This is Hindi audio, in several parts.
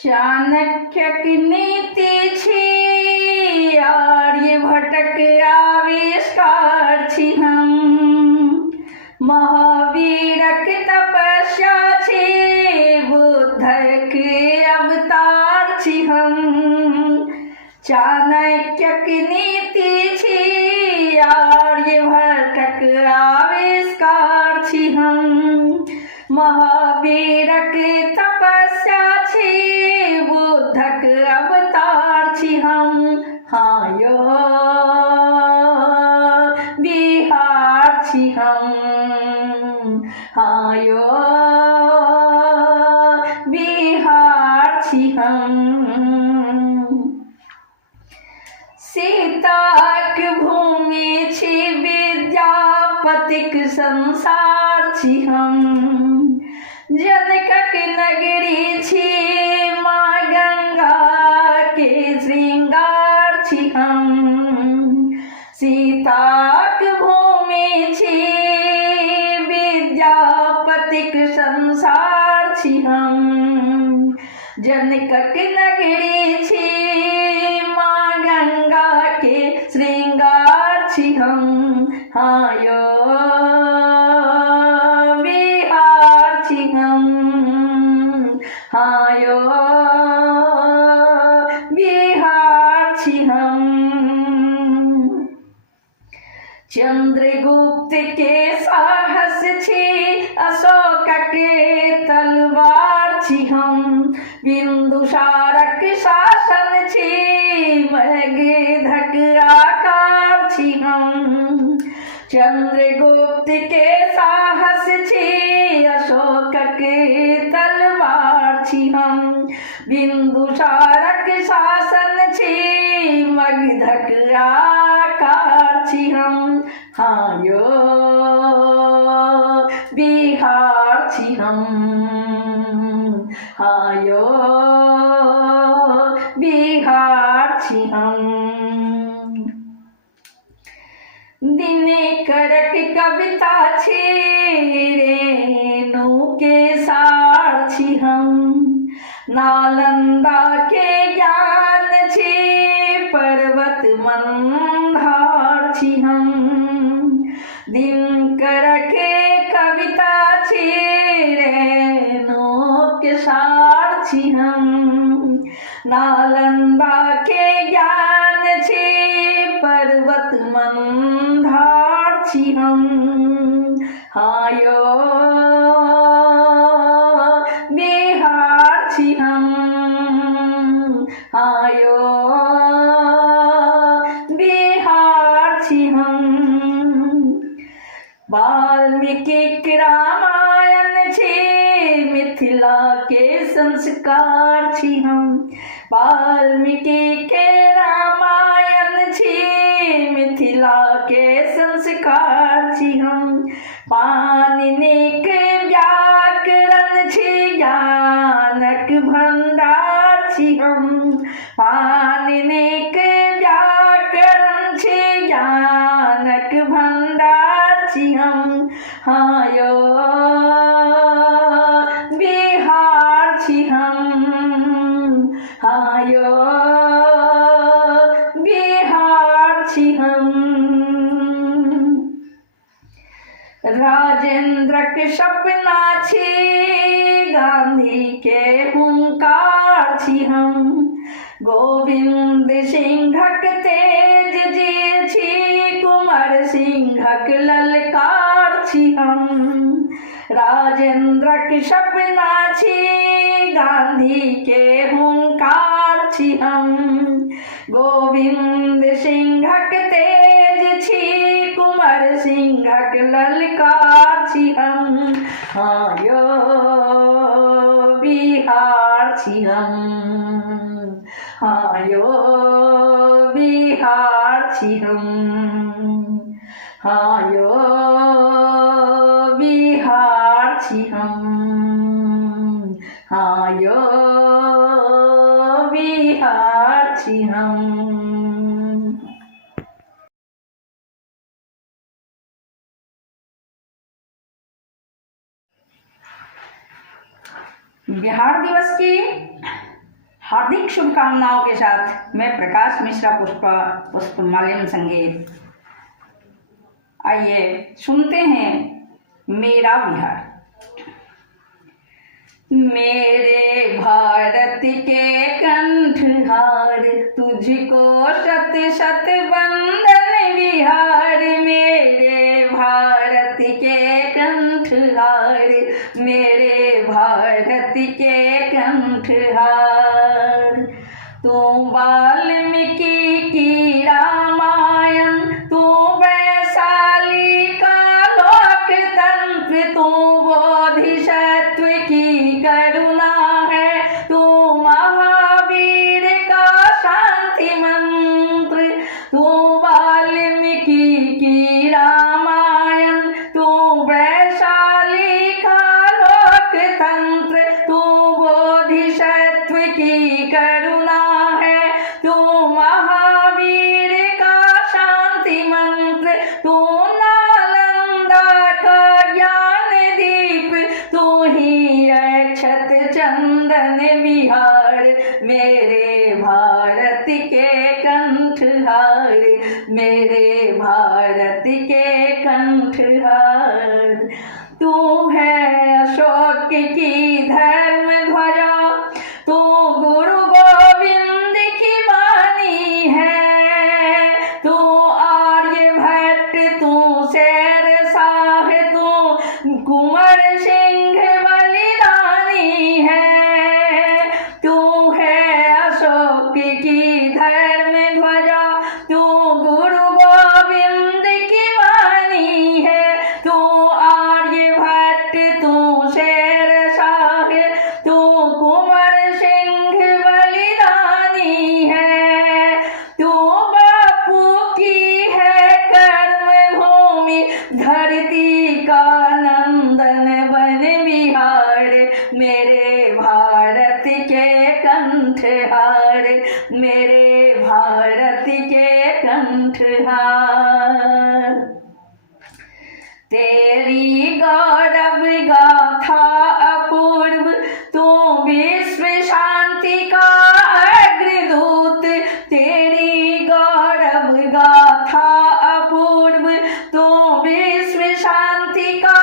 चाणक्य की नीति छी, आर्यभट्टक आविष्कार छी हम। महावीरक तपस्या छी, बुद्धक अवतार छी हम। चाणक्य की नीति छी, आर्यभट्टक आविष्कार छी हम। महावीरक तपस्या छी, बुद्धक अवतार छी हम। हाँ यो बिहार छी हम। हाँ यो बिहार छी हम। सीताक भूमि छी, विद्यापतिक संसार छी हम। जनकक नगरी छी, माँ गंगा के श्रृंगार छी हम। सीताक भूमि छी, विद्यापतिक संसार छी हम। जनकक नगरी छी, माँ गंगा के श्रृंगार छी हम। हाँ यो बिहार छी हम। हाँ यो बिहार छी हम। चंद्रगुप्त के साहस छी, अशोक के तलवार छी हम। बिंदुसारक शासन छी, मगधक आकार छी हम। चंद्रगुप्त के साहस छी, अशोक के तलवार छी हम। बिंदुसारक शासन छी, मगधक आकार छी हम। हाँ यो बिहार छी हम। हाँ यो बिहार छी हम। दिनकरक कविता छी, रेणु के सार छी हम। नालंदा के ज्ञान छी, पर्वत मंदार छी हम। दिनकर के कविता छी, रेणु के सार छी हम। नालंदा के ज्ञान छी, पर्वत मंदार छी हम। हाँ यो बिहार छी हम। हाँ यो बिहार छी हम। वाल्मीकि रामायण छी, मिथिला के संस्कार छी हम। वाल्मीकि के रामायण छी, मिथिला के संस्कार छी हम। पाणिनि के व्याकरण छी, ज्ञानक भंडार छी हम। पाणिनि के व्याकरण छी, ज्ञानक भंडार छी हम। हाँ यो बिहार छी हम। हाँ यो बिहार छी हम। राजेंद्रक सपना छी, गांधी के हुंकार छी हम। गोविंद सिंहक तेज जी छी, कुंवर सिंहक ललकार छी हम। राजेंद्रक सपना छी, गांधी के हुंकार छी हम। गोविंद सिंहक तेज छी, कुंवर सिंहक ललकार छी हम। हाँ यो बिहार छी हम। हाँ यो बिहार छी हम। हाँ यो बिहार छी हम। हाँ यो बिहार छी हम। बिहार दिवस की हार्दिक शुभकामनाओं के साथ मैं प्रकाश मिश्रा पुष्प मालिनी संगीत। आइए सुनते हैं मेरा बिहार। मेरे भारत के कंठहार, तुझको शत शत बंदन बिहार। मेरे भारत के कंठहार, मेरे भारत के कंठहार। तू वाल्मीकि की रामायण, तू वैशाली का लोकतंत्र, तू बोधिसत्व की करुणा है, तू महावीर का शांति मंत्र। तू वाल्मीकि की रामायण, तू वैशाली का लोकतंत्र, तू बोधिसत्व की करुणा है, तू महावीर का शांति मंत्र। तू नालंदा का ज्ञान दीप, तू ही अक्षत चंदन बिहार। मेरे भारत के कंठहार, मेरे भारत के कंठहार। तू है अशोक की धर्म ध्वजा, तू गुरु गोविंद की वाणी है। तू आर्यभट्ट, तू शेरशाह, तू कुंवर सिंह बलिदानी है। तू है अशोक की धर्म ध्वजा, तू गुरु गोविंद की वाणी है। तू आर्यभट्ट, तू शेरशाह, तू कुंवर सिंह बलिदानी है। तू बापू की है कर्म भूमि, धरती का नंदन बन बिहार। मेरे भारत के कंठहार, मेरे भारत के कंठहार। तेरी गौरव गाथा अपूर्व, तू विश्व शांति का अग्रदूत। तेरी गौरव गाथा अपूर्व, तू विश्व शांति का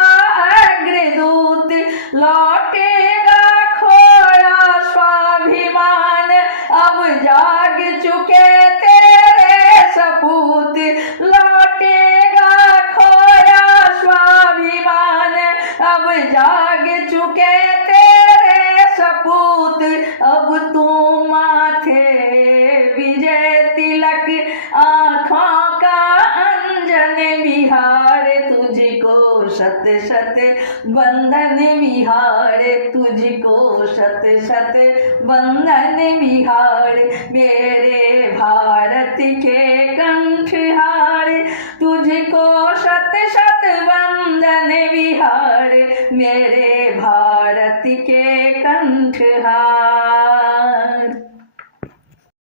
अग्रदूत। लौटेगा खोया स्वाभिमान, अब जाग चुके तेरे सपूत। लौटेगा खोया स्वाभिमान, अब जाग चुके तेरे सपूत। अब तू माथे विजय तिलक, आँखों का अंजन बिहार। तुझको शत शत बंधन बिहार, तुझको शत शत बंधन बिहार। मेरे भारत के कंठहार, तुझको शत शत बंधन बिहार। मेरे भारत के